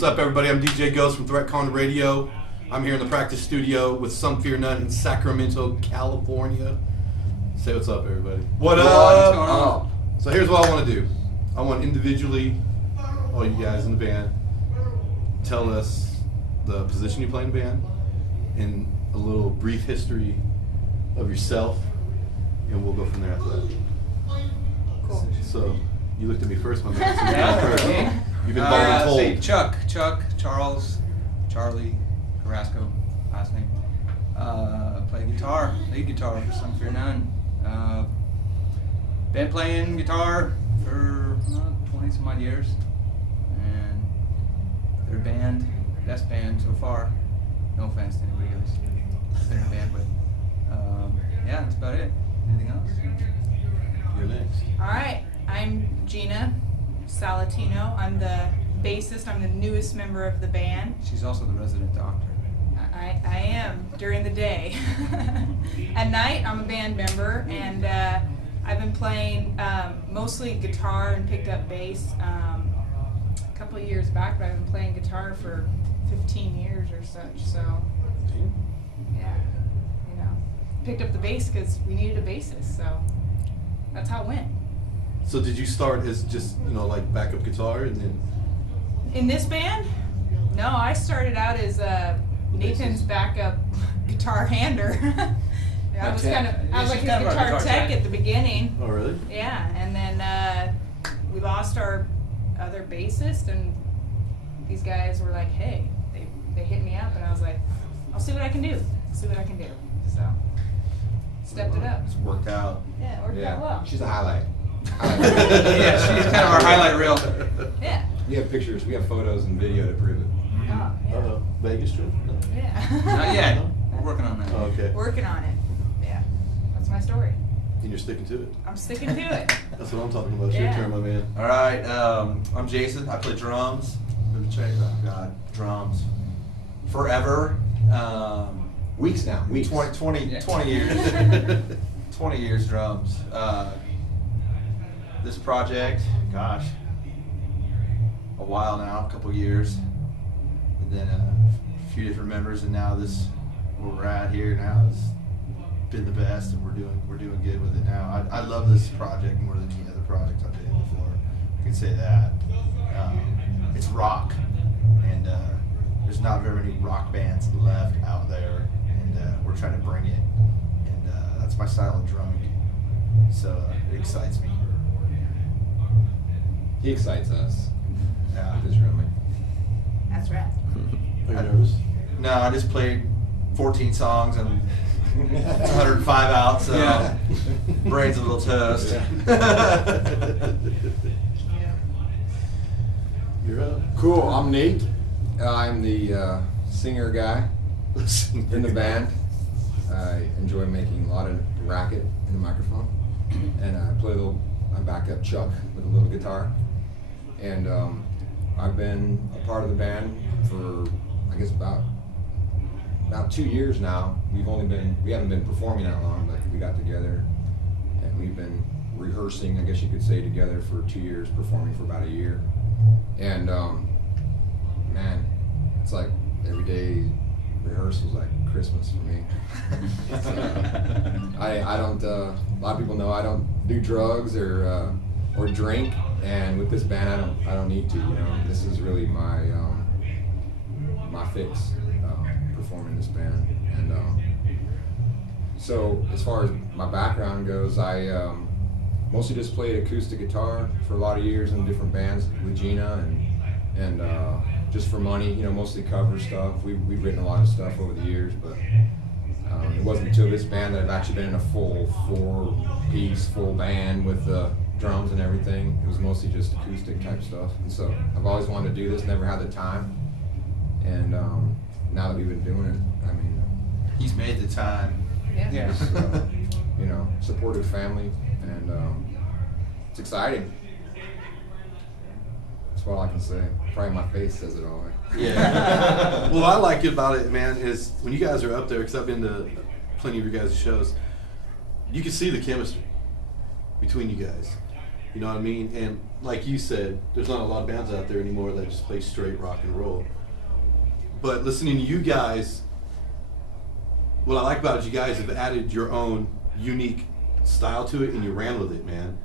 What's up, everybody? I'm DJ Ghost from ThreatCon Radio. I'm here in the practice studio with Some Fear None in Sacramento, California. Say what's up, everybody. What up? So here's what I want to do. I want individually, all you guys in the band, tell us the position you play in the band and a little brief history of yourself, and we'll go from there after that. Cool. So you looked at me first, my man. So Yeah. You've been told. Say Chuck, Charles, Charlie, Carrasco, last name. Play guitar, lead guitar for Some Fear None. Been playing guitar for 20 some odd years, and their band, best band so far. No offense to anybody else they're in a band with. Yeah, that's about it. Anything else? You're next. All right, I'm Gina Salatino. I'm the bassist. I'm the newest member of the band. She's also the resident doctor. I am during the day. At night, I'm a band member, and I've been playing mostly guitar and picked up bass a couple of years back, but I've been playing guitar for 15 years or such. So, yeah, you know, picked up the bass because we needed a bassist. So that's how it went. So did you start as just, like backup guitar and then? In this band? No, I started out as Nathan's backup guitar hander. I was like his guitar tech at the beginning. Oh, really? Yeah, and then we lost our other bassist, and these guys were like, hey, they hit me up, and I was like, I'll see what I can do. So stepped it up. It's worked out. Yeah, it worked out well. She's a highlight. Yeah, she's kind of our highlight reel. Yeah. We have pictures, we have photos and video to prove it. Oh, yeah. Vegas trip? No. Yeah. Not yet. We're working on that. Oh, okay. Working on it. Yeah. That's my story. And you're sticking to it. I'm sticking to it. That's what I'm talking about. It's your Yeah. turn, my man. All right, I'm Jason. I play drums. Been check God, drums forever. Weeks now. 20 years. 20 years drums. This project, gosh, a while now, a couple years, and then a few different members, and now this where we're at here now has been the best, and we're doing good with it now. I love this project more than any other project I've been in before. I can say that. It's rock, and there's not very many rock bands left out there, and we're trying to bring it, and that's my style of drumming. So it excites me. He excites us. Yeah. With his drumming. That's right. Are you nervous? No, I just played 14 songs and 105 out, so Yeah. brain's a little toast. You're up. Cool. I'm Nate. I'm the singer guy in the band. I enjoy making a lot of racket in the microphone, and I back up Chuck with a little guitar. And I've been a part of the band for, I guess, about 2 years now. We haven't been performing that long, but we got together and we've been rehearsing, I guess you could say, together for 2 years, performing for about a year. And man, it's like every day rehearsal's like Christmas for me. I don't, a lot of people know I don't do drugs or drink, and with this band I don't need to. This is really my fix, performing this band. And so as far as my background goes, I mostly just played acoustic guitar for a lot of years in different bands with Gina, and just for money, mostly cover stuff. We've written a lot of stuff over the years, but it wasn't until this band that I've actually been in a full 4-piece full band with drums and everything. It was mostly just acoustic type stuff, and so I've always wanted to do this, never had the time, and now that we've been doing it, I mean, He's made the time. Yeah. Yeah. just, supportive family, and it's exciting. That's all I can say. Probably my face says it all. Yeah. Well, what I like about it, man, is when you guys are up there, because I've been to plenty of your guys' shows, you can see the chemistry between you guys. You know what I mean? And like you said, there's not a lot of bands out there anymore that just play straight rock and roll. But listening to you guys, what I like about it is you guys have added your own unique style to it, and you ran with it, man.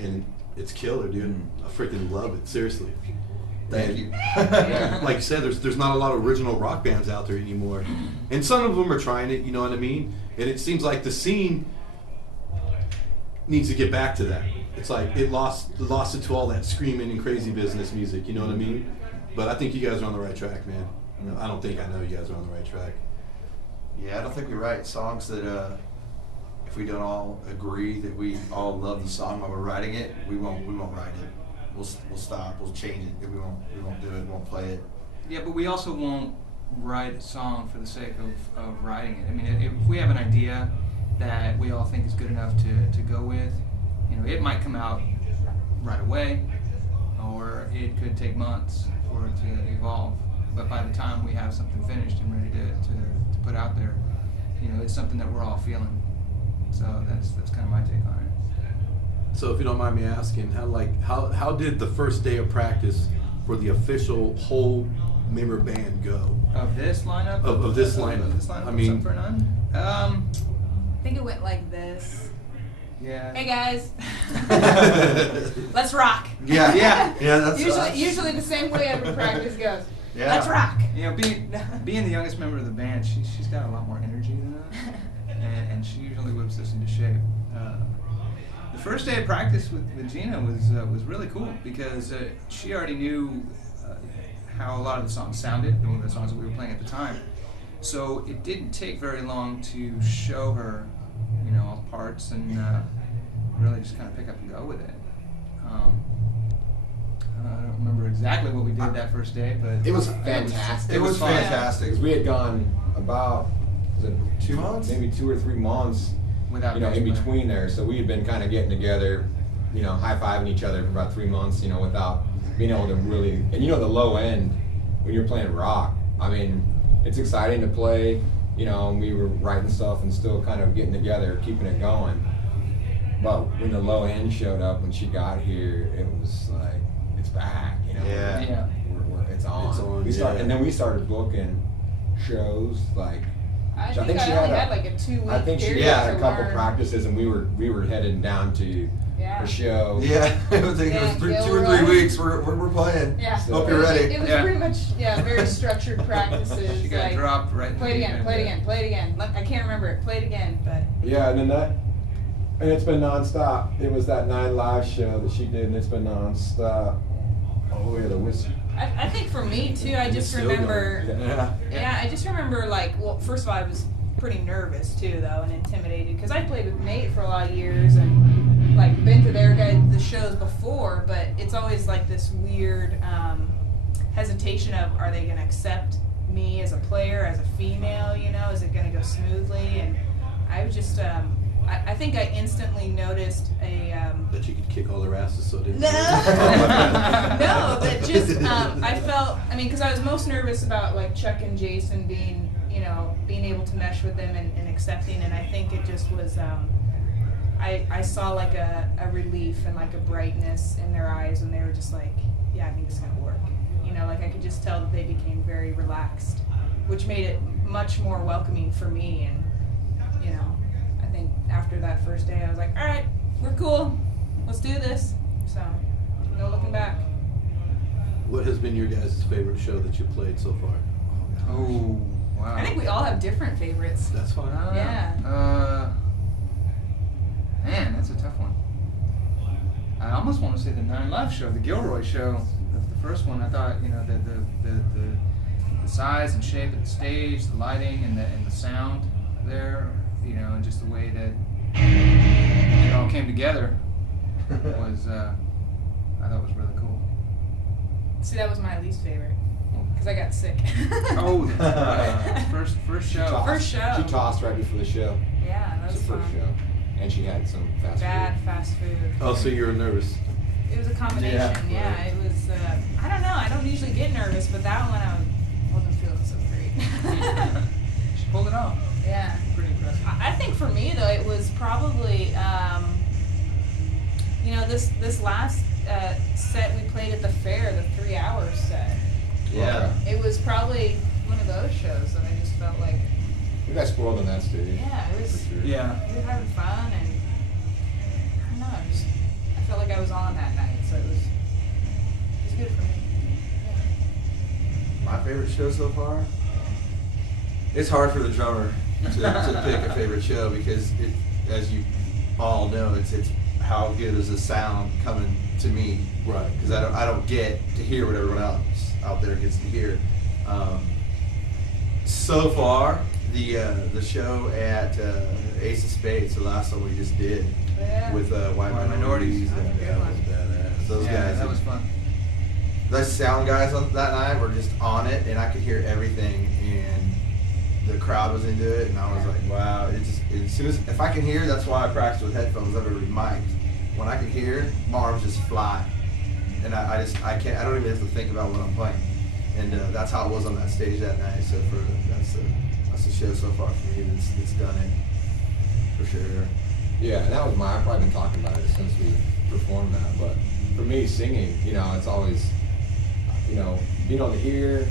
And it's killer, dude. I freaking love it, seriously. Thank you. Like you said, there's not a lot of original rock bands out there anymore, and some of them are trying it. You know what I mean? And it seems like the scene needs to get back to that. It's like it lost it to all that screaming and crazy business music. You know what I mean? But I think you guys are on the right track, man. No, I don't think I know you guys are on the right track. Yeah, I don't think we write songs that if we don't all agree that we all love the song while we're writing it, we won't write it. We'll stop. We'll change it. We won't do it. We won't play it. Yeah, but we also won't write a song for the sake of writing it. I mean, if we have an idea that we all think is good enough to go with, you know, it might come out right away, or it could take months for it to evolve. But by the time we have something finished and ready to put out there, you know, it's something that we're all feeling. So that's kind of my take on it. So if you don't mind me asking, how did the first day of practice for the official whole member band go? Of this lineup? Of this lineup. Of this lineup, I mean, Sum for None? I think it went like this. Yeah. Hey guys, let's rock. Yeah, Yeah. yeah. That's Usually the same way every practice goes. Yeah. Let's rock. You know, being the youngest member of the band, she's got a lot more energy than us, and she usually whips us into shape. The first day of practice with Gina was really cool because she already knew how a lot of the songs sounded, the songs that we were playing at the time. So it didn't take very long to show her, you know, all the parts and really just kind of pick up and go with it. I don't remember exactly what we did that first day, but It was fantastic. It was fun. fantastic. Because we had gone about, was it 2 months? maybe 2 or 3 months, without you know, in bass player. between there. So we had been kind of getting together, you know, high-fiving each other for about 3 months, you know, without being able to really, and you know, the low end, when you're playing rock, I mean, it's exciting to play, you know, and we were writing stuff and still kind of getting together, keeping it going. But when the low end showed up, when she got here, it was like, it's back, you know. Yeah. Yeah. It's on. It's on, We started, yeah. and then we started booking shows like. I So think I only had like a 2-week I think she period had to a couple learn. practices, and we were heading down to Yeah. a show. Yeah, I think it Yeah, was 2 or Gilroy. 3 weeks. We're playing. Yeah. So- Hope you're ready. It was Yeah. pretty much very structured practices. She got like, dropped right in the play it deep again, end play it there. again, play it again. Look, I can't remember it. Play it again, but Yeah, and then and it's been nonstop. It was that 9 Live show that she did, and it's been nonstop. Oh yeah, the whiskey. I think for me too, I just Still remember. going. Yeah. Yeah, I just remember well, first of all, I was pretty nervous too, though, and intimidated because I played with Nate for a lot of years and like been to the shows before, but it's always like this weird hesitation of, are they going to accept me as a player, as a female? You know, is it going to go smoothly? And I was just, I think I instantly noticed a. That you could kick all their asses, so it didn't. No, no, that just I felt. I mean, because I was most nervous about like Chuck and Jason being, you know, being able to mesh with them and accepting, and I think it just was. I saw like a relief and like a brightness in their eyes when they were just like, yeah, I think it's gonna work. You know, like I could just tell that they became very relaxed, which made it much more welcoming for me. And you know, I think after that first day, I was like, all right, we're cool. Let's do this. So, no looking back. What has been your guys' favorite show that you played so far? Oh, wow. I think we all have different favorites. That's fine. Yeah. Man, that's a tough one. I almost want to say the 9 Live show, the Gilroy show, the first one. I thought, you know, the size and shape of the stage, the lighting, and the sound there, you know, and just the way that it all came together was, I thought was really cool. See, that was my least favorite because I got sick. Oh, first show. First show. She tossed right before the show. Yeah, that It was was the first fun. show, and she had some fast Bad food. fast food. Oh, so you were nervous. It was a combination. Yeah. It was. I don't know. I don't usually get nervous, but that one I wasn't feeling so great. She pulled it off. Yeah. Pretty impressive. I think for me though, it was probably, you know, this last set we played at the fair, the 3 hour set. Yeah. It was probably one of those shows that I just felt like, You got spoiled on that stage. yeah, it was. For sure. Yeah. We were having fun, and I don't know. I felt like I was on that night, so it was good for me. My favorite show so far? It's hard for the drummer to pick a favorite show because, as you all know, it's how good is the sound coming to me? Right. Because I don't get to hear what everyone else out there gets to hear. So far, the show at Ace of Spades, the last one we just did Yeah. with White White Minorities. Minorities. That's a good one. Those Yeah, guys. that was fun. The sound guys on that night were just on it, and I could hear everything, and the crowd was into it, and I was like, wow. As soon as if I can hear, that's why I practice with headphones. I've already mic'd. When I can hear, my arms just fly, and I can't. I don't even have to think about what I'm playing, and that's how it was on that stage that night. So that's the show so far for me. It's done it for sure. Yeah, and that was I've probably been talking about it since we performed that. But for me, singing, it's always, being able to hear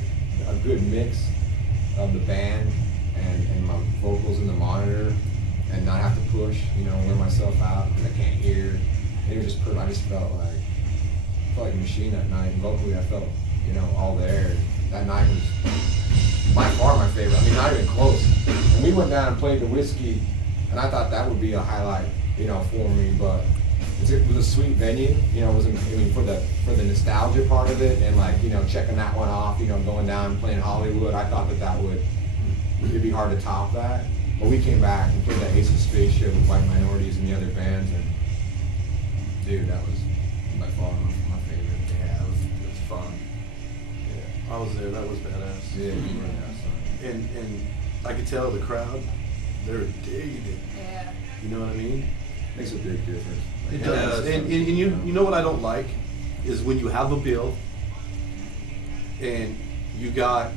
a good mix of the band and my vocals in the monitor, and not have to push, wear myself out because I can't hear. And it was I just felt like a machine that night. And vocally, I felt, all there. That night was by far my favorite. I mean, not even close. And we went down and played the Whiskey, and I thought that would be a highlight, for me. But it was a sweet venue. It wasn't. I mean, for the nostalgia part of it, and checking that one off. Going down and playing Hollywood. I thought it'd be hard to top that. But we came back and played that Ace of Spades show with White Minorities and the other bands, and dude, that was by far my favorite. Yeah, it was fun. I was there. That was badass. Yeah, you were there, And I could tell the crowd, they're digging it. Yeah. You know what I mean? Makes a big difference. It Yeah, does. that's And fun. you know what I don't like is when you have a bill and you got,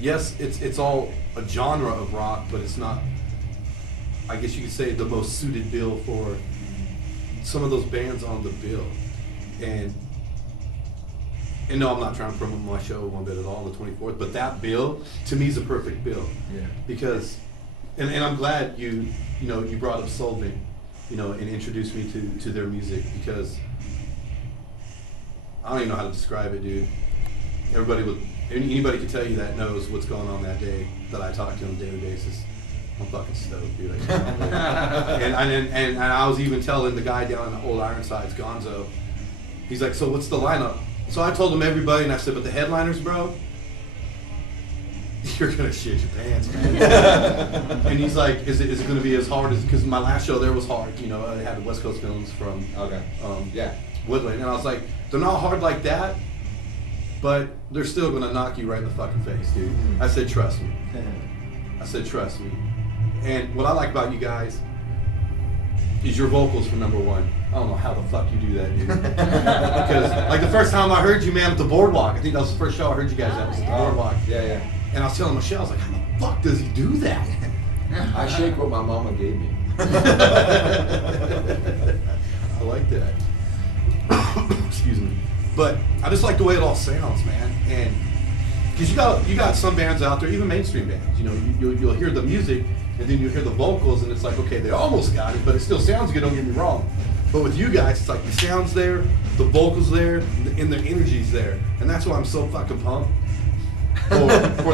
yes, it's all a genre of rock, but it's not, I guess you could say, the most suited bill for some of those bands on the bill. And no, I'm not trying to promote my show one bit at all on the 24th, but that bill to me is a perfect bill. Yeah. Because, and I'm glad you brought up Solving, and introduced me to their music, because I don't even know how to describe it, dude. Anybody can tell you that knows what's going on that day that I talk to on a daily basis. I'm fucking stoked, dude. I can't wait. and I was even telling the guy down in Old Ironsides, Gonzo, he's like, so what's the lineup? So I told him everybody, and I said, but the headliners, bro, you're gonna shit your pants, man. And he's like, is it gonna be as hard as, because my last show there was hard, I had the West Coast Films from Okay. Yeah. Woodland, and I was like, they're not hard like that, but they're still gonna knock you right in the fucking face, dude. I said, trust me. I said, trust me. And what I like about you guys is your vocals for number one. I don't know how the fuck you do that, dude. Because like the first time I heard you, man, at the Boardwalk, I think that was the first show I heard you guys at, was at the Yeah. Boardwalk. Yeah. And I was telling Michelle, I was like, how the fuck does he do that? I shake what my mama gave me. I like that. Excuse me. But I just like the way it all sounds, man. And because you got some bands out there, even mainstream bands, you'll hear the music and then you hear the vocals and it's like, okay, they almost got it, but it still sounds good, don't get me wrong. But with you guys, it's like the sound's there, the vocals there, and the energy's there. And that's why I'm so fucking pumped for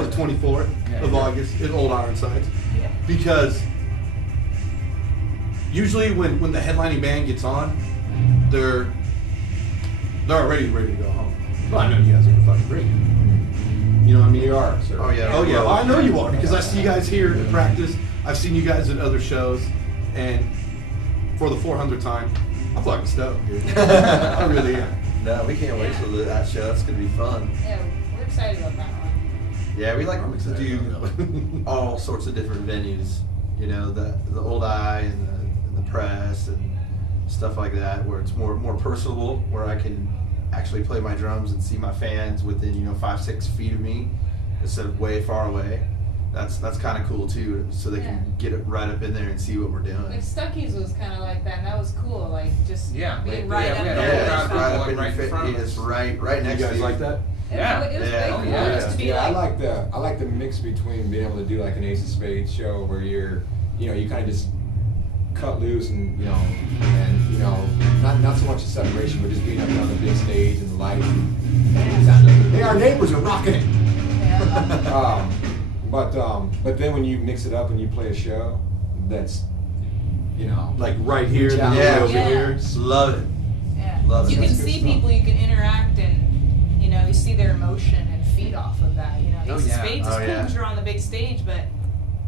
the 24th of August at Old Ironsides. Yeah. Because usually when the headlining band gets on, they're already ready to go home. Well, I know you guys are gonna fucking bring it. You know what I mean? We are, sir. Oh, yeah. Oh yeah, well, I know you are because I see you guys here at practice. I've seen you guys at other shows, and for the 400th time, I'm fucking stoked, dude. I really am. No, we can't wait till that show. It's gonna be fun. Yeah, we're excited about that one. Yeah, we like I'm to excited do about that. all sorts of different venues. The Old Eye and the Press and stuff like that, where it's more personable, where I can actually play my drums and see my fans within 5-6 feet of me instead of way far away. that's kind of cool too, so they Yeah. can get it right up in there and see what we're doing. Like Stuckey's was kind of like that, and that was cool. Like just Yeah, being we- right yeah, up we had a there. whole Yeah, crowd it's of right people up in right in your front of face. It's us. right You next to guys you. like that? Yeah. It was Yeah. way Oh, cool. yeah. Just to be I like, like the mix between being able to do like an Ace of Spades show where you kind of just cut loose and not so much a separation, but just being up on the big stage and the lights. Hey, our neighbors are rocking it. yeah. But then when you mix it up and you play a show, that's Like right here, Yeah. then Yeah. over Yeah. here. Love it. Yeah. Love it. You can That's good see stuff. people, you can interact, and you see their emotion and feed off of that. Oh, Ace of yeah. Spades is Oh, cool yeah. because you're on the big stage, but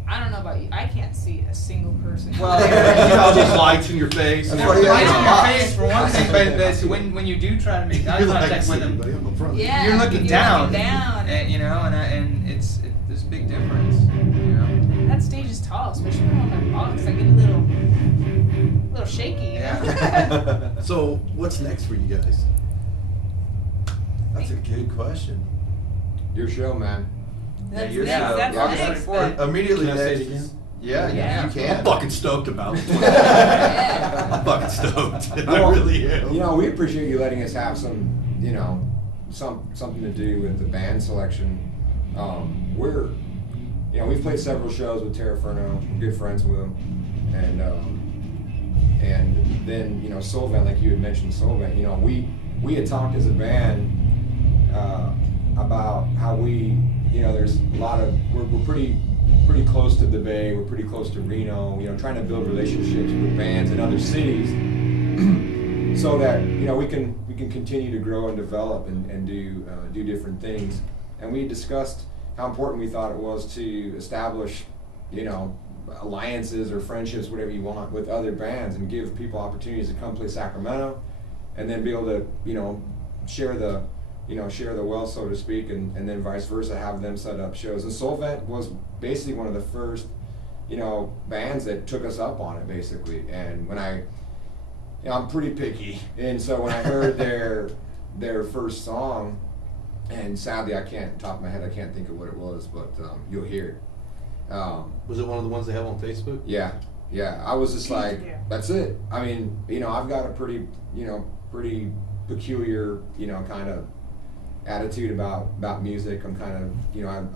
I don't know about you. I can't see a single person. Well, All those lights in your face. That's There's why you lights have on a your box. face for one thing, but when you do try to make eye You're like, contact with them, buddy, I'm in front of you. Yeah. you're looking you're down, looking down. and there's a big difference. That stage is tall, especially when I'm on that box. I get a little shaky. Yeah. So what's next for you guys? That's a good question. your show, man. That's you're- next. yeah, That's August next. 24th. but- Immediately Can I say next. it again? Yeah, Yeah. you can. I'm fucking stoked about it. Yeah. I'm fucking stoked. I Well, really am. We appreciate you letting us have some, something to do with the band selection. We've played several shows with Terraferno. We're good friends with them, and then Solvent, like you had mentioned, Solvent. We had talked as a band about how there's a lot of we're pretty close to the Bay. We're pretty close to Reno. Trying to build relationships with bands in other cities, so that we can continue to grow and develop and do different things. And we discussed how important we thought it was to establish, alliances or friendships, whatever you want, with other bands, and give people opportunities to come play Sacramento, and then be able to share the wealth, so to speak, and then vice versa, have them set up shows. And Solvent was basically one of the first, bands that took us up on it, basically. And when I'm pretty picky, and so when I heard their first song, and sadly top of my head, I can't think of what it was, but you'll hear it. Was it one of the ones they have on Facebook? Yeah. I was just like, Yeah. that's it. I mean, I've got a pretty peculiar, kind of attitude about music. I'm kind of,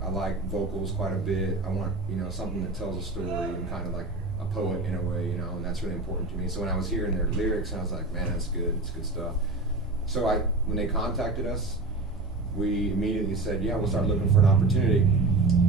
I like vocals quite a bit. I want, something that tells a story. I'm kind of like a poet in a way, and that's really important to me. So when I was hearing their lyrics, I was like, man, that's good. It's good stuff. So when they contacted us, we immediately said, yeah, we'll start looking for an opportunity.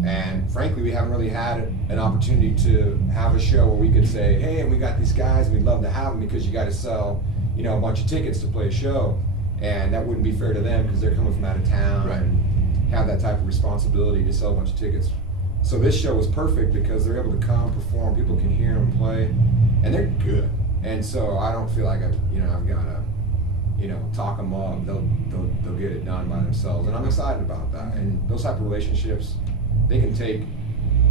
And frankly, we haven't really had an opportunity to have a show where we could say, hey, we got these guys, and we'd love to have them, because you got to sell, a bunch of tickets to play a show. And that wouldn't be fair to them, because they're coming from out of town, Right. and have that type of responsibility to sell a bunch of tickets. So this show was perfect because they're able to come, perform, people can hear them play, and they're good. And so I don't feel like I've got to, talk them up. They'll get it done by themselves, and I'm excited about that. And those type of relationships, they can take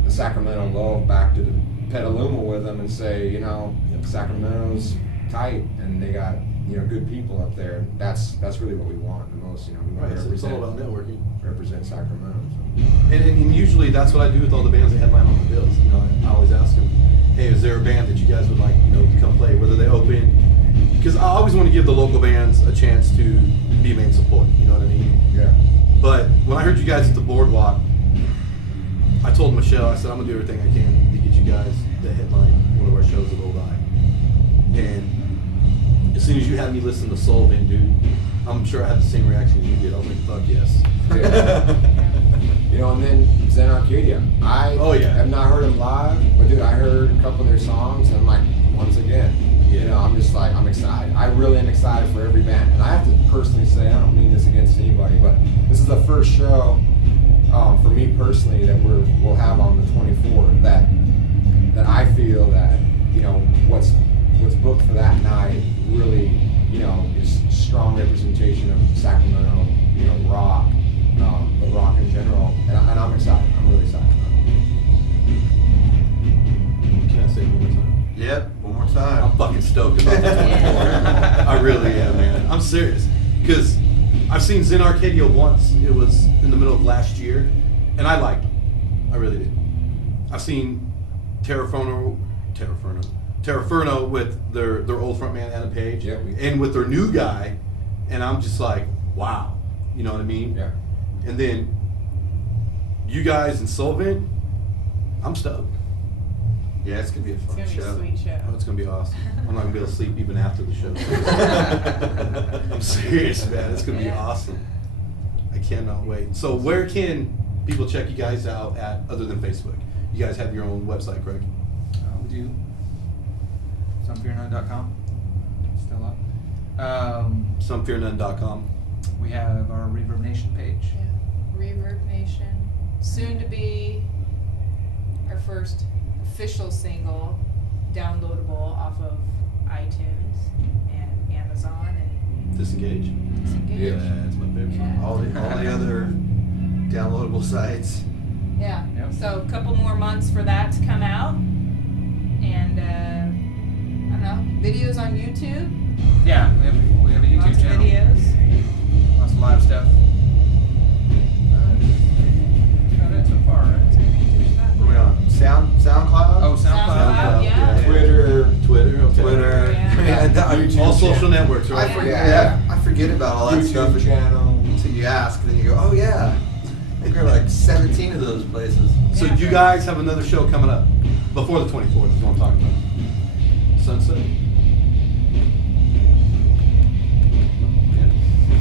the Sacramento love back to the Petaluma with them and say, Sacramento's tight, and they got good people up there. And that's really what we want the most. We want Right. to So it's all about networking. represent Sacramento. So. And usually that's what I do with all the bands that headline on the bills. I always ask them, hey, is there a band that you guys would like, to come play, whether they open? Because I always want to give the local bands a chance to be main support. You know what I mean? Yeah. But when I heard you guys at the Boardwalk, I told Michelle, I said, I'm gonna do everything I can to get you guys the headline one of our shows at Old Eye. And as soon as you had me listen to Solvent, dude, I'm sure I had the same reaction you did. I was like, fuck yes. And then Zen Arcadia. I Oh, yeah. have not heard them live, but dude, I heard a couple of their songs, and I'm like, once again, I'm just like, I'm excited. I really am excited for every band. And I have to personally say, I don't mean this against anybody, but this is the first show for me personally that we'll have on the 24th that I feel that what's booked for that night really is strong representation of Sacramento rock, but rock in general, and I'm excited. I'm really excited about it. Can I say it one more time? Yep, one more I'm time. fucking stoked about the 24th. I really am, man. I'm serious. Because I've seen Zen Arcadia once. It was in the middle of last year. And I liked them. I really did. I've seen Terraferno with their old frontman Adam Page, Yeah, and with their new guy, and I'm just like, wow, you know what I mean? Yeah. And then you guys and Sullivan, I'm stoked. Yeah, it's gonna be a It's fun gonna be a show. sweet show. Oh, it's gonna be awesome. I'm not gonna be able to sleep even after the show. I'm serious, man. It's gonna be Yeah. awesome. I cannot wait. So, where can people check you guys out at other than Facebook? You guys have your own website, correct? We do. Somefearnone.com. Still up. Somefearnone.com. We have our Reverb Nation page. Yeah. Reverb Nation. Soon to be our first official single downloadable off of iTunes and Amazon and Disengage. Disengage. Yeah. That's my favorite Yeah. song. All the other downloadable sites. Yeah. Yep. So a couple more months for that to come out. And I don't know, videos on YouTube. Yeah, we have a YouTube Lots of channel. videos. Lots of live stuff. That's about it so far, right? What are we on? SoundCloud? Oh, SoundCloud. SoundCloud, yeah. Twitter. Twitter, okay. Twitter. Yeah. All social networks, I right? forget. Yeah. I forget about all that YouTube stuff channel. until you ask, and then you go, "Oh yeah, I think there are like 17 of those places." So Yeah. you guys have another show coming up before the 24th is what I'm talking about. Sunset?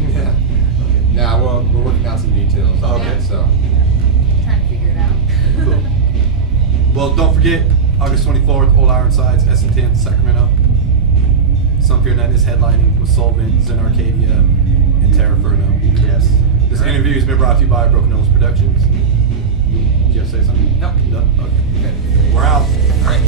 Yeah. Yeah. Now we're working out some details. Oh, okay. So. Trying to figure it out. Cool. Well, don't forget, August 24th, Old Ironsides, S10, Sacramento. Some Fear Night is headlining with Sullivan, Zen Arcadia, and Terraferno. Yes. This interview has been brought to you by Broken Nose Productions. Did you have to say something? Nope. No? Okay. Okay. We're out. All right.